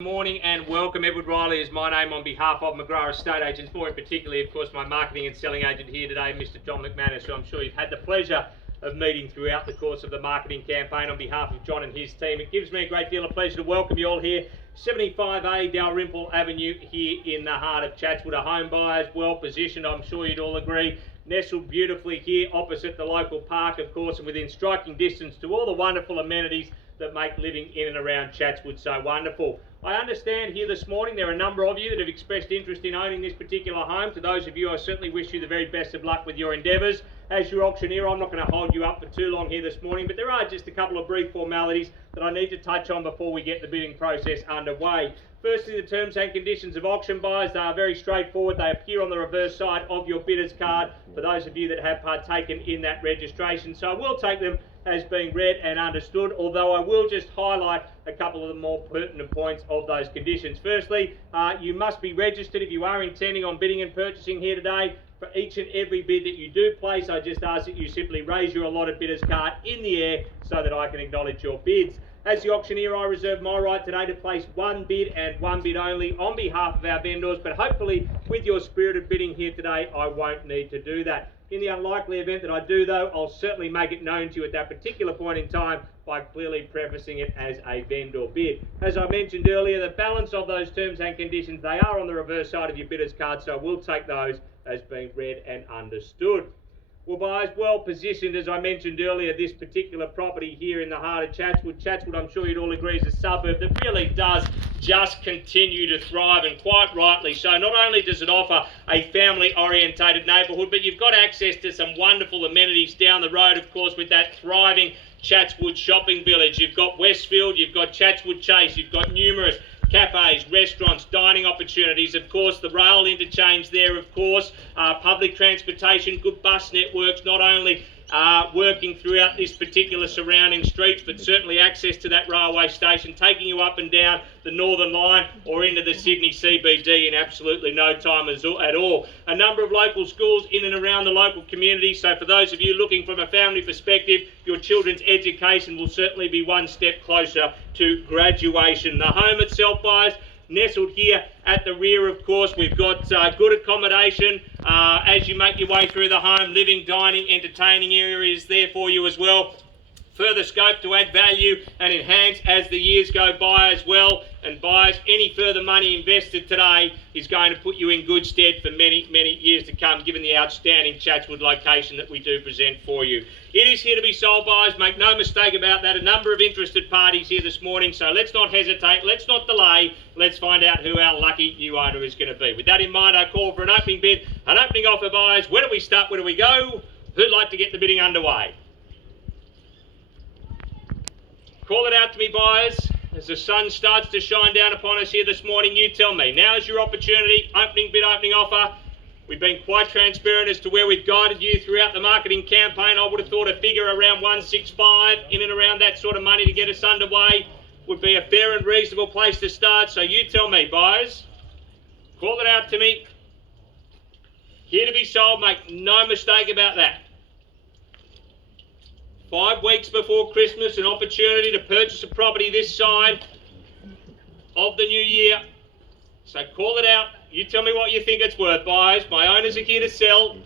Good morning and welcome. Edward Riley is my name on behalf of McGrath Estate Agents, more particularly, of course, my marketing and selling agent here today, Mr. John McManus, who I'm sure you've had the pleasure of meeting throughout the course of the marketing campaign on behalf of John and his team. It gives me a great deal of pleasure to welcome you all here, 75A Dalrymple Avenue here in the heart of Chatswood. A home buyers, well positioned, I'm sure you'd all agree, nestled beautifully here opposite the local park, of course, and within striking distance to all the wonderful amenities that make living in and around Chatswood so wonderful. I understand here this morning there are a number of you that have expressed interest in owning this particular home. To those of you, I certainly wish you the very best of luck with your endeavours. As your auctioneer, I'm not going to hold you up for too long here this morning, but there are just a couple of brief formalities that I need to touch on before we get the bidding process underway. Firstly, the terms and conditions of auction buyers, they are very straightforward. They appear on the reverse side of your bidder's card for those of you that have partaken in that registration. So I will take them as being read and understood, although I will just highlight a couple of the more pertinent points of those conditions. Firstly, you must be registered if you are intending on bidding and purchasing here today. For each and every bid that you do place, I just ask that you simply raise your allotted bidder's card in the air so that I can acknowledge your bids. As the auctioneer, I reserve my right today to place one bid and one bid only on behalf of our vendors, but hopefully with your spirited bidding here today, I won't need to do that. In the unlikely event that I do, though, I'll certainly make it known to you at that particular point in time by clearly prefacing it as a vendor bid. As I mentioned earlier, the balance of those terms and conditions, they are on the reverse side of your bidder's card, so we'll take those as being read and understood. Well, buyers, well positioned, as I mentioned earlier, this particular property here in the heart of Chatswood. Chatswood, I'm sure you'd all agree, is a suburb that really does just continue to thrive, and quite rightly so. Not only does it offer a family-orientated neighbourhood, but you've got access to some wonderful amenities down the road, of course, with that thriving Chatswood shopping village. You've got Westfield, you've got Chatswood Chase, you've got numerous cafes, restaurants, dining opportunities, of course, the rail interchange there, of course, public transportation, good bus networks, not only working throughout this particular surrounding streets, but certainly access to that railway station, taking you up and down the Northern Line or into the Sydney CBD in absolutely no time at all. A number of local schools in and around the local community, so for those of you looking from a family perspective, your children's education will certainly be one step closer to graduation. The home itself, buyers, nestled here at the rear, of course, we've got good accommodation as you make your way through the home. Living, dining, entertaining areas there for you as well. Further scope to add value and enhance as the years go by as well. And buyers, any further money invested today is going to put you in good stead for many, many years to come, given the outstanding Chatswood location that we do present for you. It is here to be sold, buyers. Make no mistake about that. A number of interested parties here this morning, so let's not hesitate. Let's not delay. Let's find out who our lucky new owner is going to be. With that in mind, I call for an opening bid, an opening offer, buyers. Where do we start? Where do we go? Who'd like to get the bidding underway? Call it out to me, buyers. As the sun starts to shine down upon us here this morning, you tell me. Now is your opportunity. Opening bid, opening offer. We've been quite transparent as to where we've guided you throughout the marketing campaign. I would have thought a figure around 165, in and around that sort of money to get us underway, would be a fair and reasonable place to start. So you tell me, buyers. Call it out to me. Here to be sold. Make no mistake about that. 5 weeks before Christmas, an opportunity to purchase a property this side of the new year. So call it out. You tell me what you think it's worth, buyers. My owners are here to sell.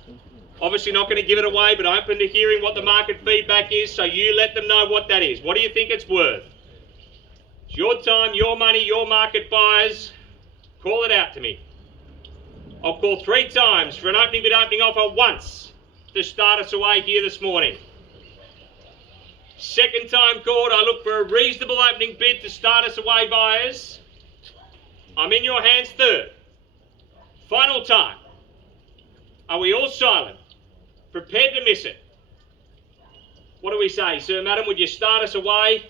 Obviously not going to give it away, but open to hearing what the market feedback is, so you let them know what that is. What do you think it's worth? It's your time, your money, your market, buyers. Call it out to me. I'll call 3 times for an opening bid, opening offer once to start us away here this morning. Second time called, I look for a reasonable opening bid to start us away, buyers. I'm in your hands, third. Final time. Are we all silent? Prepared to miss it? What do we say, sir, madam? Would you start us away?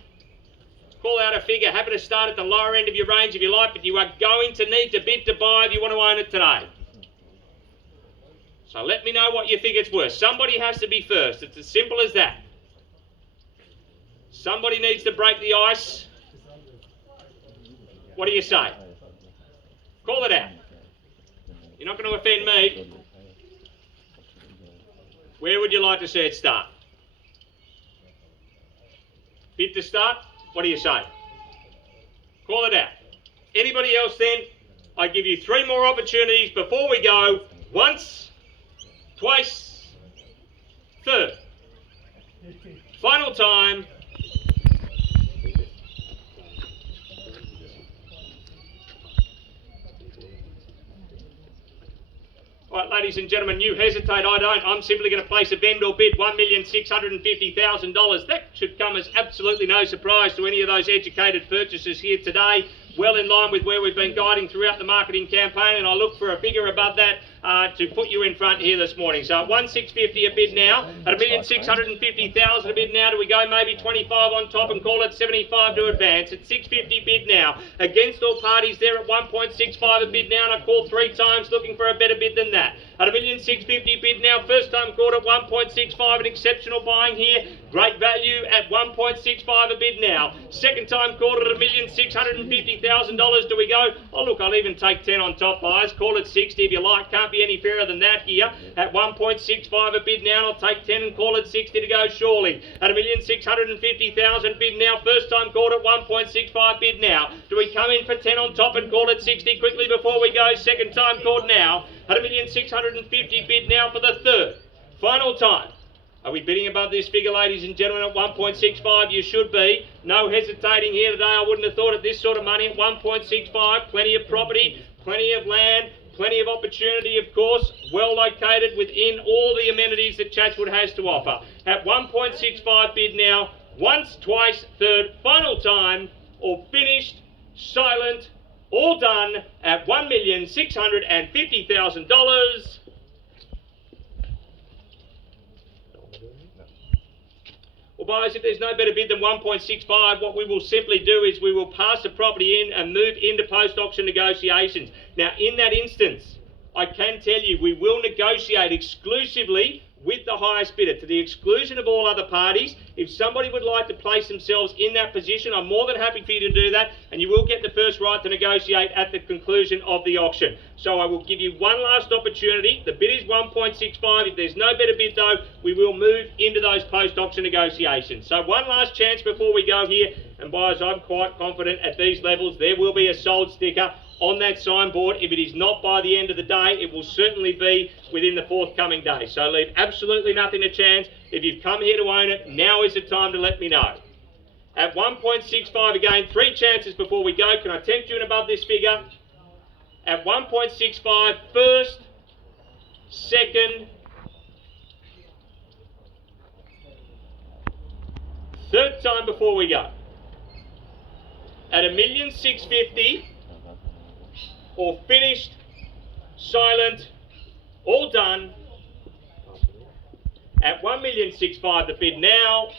Call out a figure. Happy to start at the lower end of your range if you like, but you are going to need to bid to buy if you want to own it today. So let me know what you think it's worth. Somebody has to be first. It's as simple as that. Somebody needs to break the ice. What do you say? Call it out. You're not going to offend me. Where would you like to see it start? Bid to start? What do you say? Call it out. Anybody else then? I give you 3 more opportunities before we go. Once, twice, third. Final time. All right, ladies and gentlemen, you hesitate, I don't. I'm simply going to place a vendor bid, $1,650,000. That should come as absolutely no surprise to any of those educated purchasers here today. Well in line with where we've been guiding throughout the marketing campaign, and I look for a figure above that to put you in front here this morning. So at 1,650 a bid now, at 1,650,000 a bid now. Do we go maybe 25 on top and call it 75 to advance? At 650 bid now. Against all parties there at 1.65 a bid now, and I called 3 times looking for a better bid than that. At 1,650 bid now, first time called at 1.65, an exceptional buying here. Great value at 1.65 a bid now. Second time called at $1,650,000. Do we go? Oh look, I'll even take 10 on top, buyers. Call it 60 if you like. Can't be any fairer than that here. At 1.65 a bid now, I'll take 10 and call it 60 to go surely. At 1,650,000 bid now, first time called at 1.65 bid now. Do we come in for 10 on top and call it 60 quickly before we go? Second time called now. At 1,650 bid now for the third. Final time. Are we bidding above this figure, ladies and gentlemen, at 1.65? You should be. No hesitating here today. I wouldn't have thought at this sort of money at 1.65. Plenty of property, plenty of land, plenty of opportunity, of course, well located within all the amenities that Chatswood has to offer. At 1.65 bid now, once, twice, third, final time, all finished, silent, all done at $1,650,000. Well, buyers, if there's no better bid than 1.65, what we will simply do is we will pass the property in and move into post-auction negotiations. Now, in that instance, I can tell you we will negotiate exclusively with the highest bidder, to the exclusion of all other parties. If somebody would like to place themselves in that position, I'm more than happy for you to do that, and you will get the first right to negotiate at the conclusion of the auction. So I will give you one last opportunity. The bid is 1.65. If there's no better bid though, we will move into those post-auction negotiations. So one last chance before we go here, and buyers, I'm quite confident at these levels there will be a sold sticker on that signboard. If it is not by the end of the day, it will certainly be within the forthcoming day. So leave absolutely nothing to chance. If you've come here to own it, now is the time to let me know. At 1.65 again, 3 chances before we go. Can I tempt you in above this figure? At 1.65, first, second, third time before we go. At $1,650,000, all finished, silent, all done, at $1,650,000 the bid now.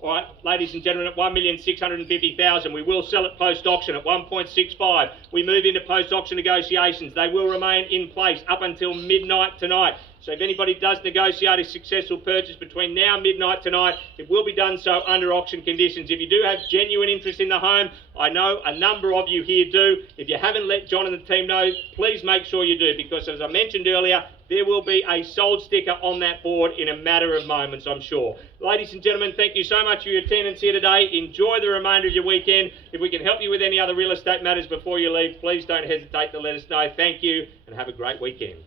All right, ladies and gentlemen, at $1,650,000, we will sell it post-auction at 1.65. We move into post-auction negotiations. They will remain in place up until midnight tonight. So if anybody does negotiate a successful purchase between now and midnight tonight, it will be done so under auction conditions. If you do have genuine interest in the home, I know a number of you here do. If you haven't let John and the team know, please make sure you do, because as I mentioned earlier, there will be a sold sticker on that board in a matter of moments, I'm sure. Ladies and gentlemen, thank you so much for your attendance here today. Enjoy the remainder of your weekend. If we can help you with any other real estate matters before you leave, please don't hesitate to let us know. Thank you and have a great weekend.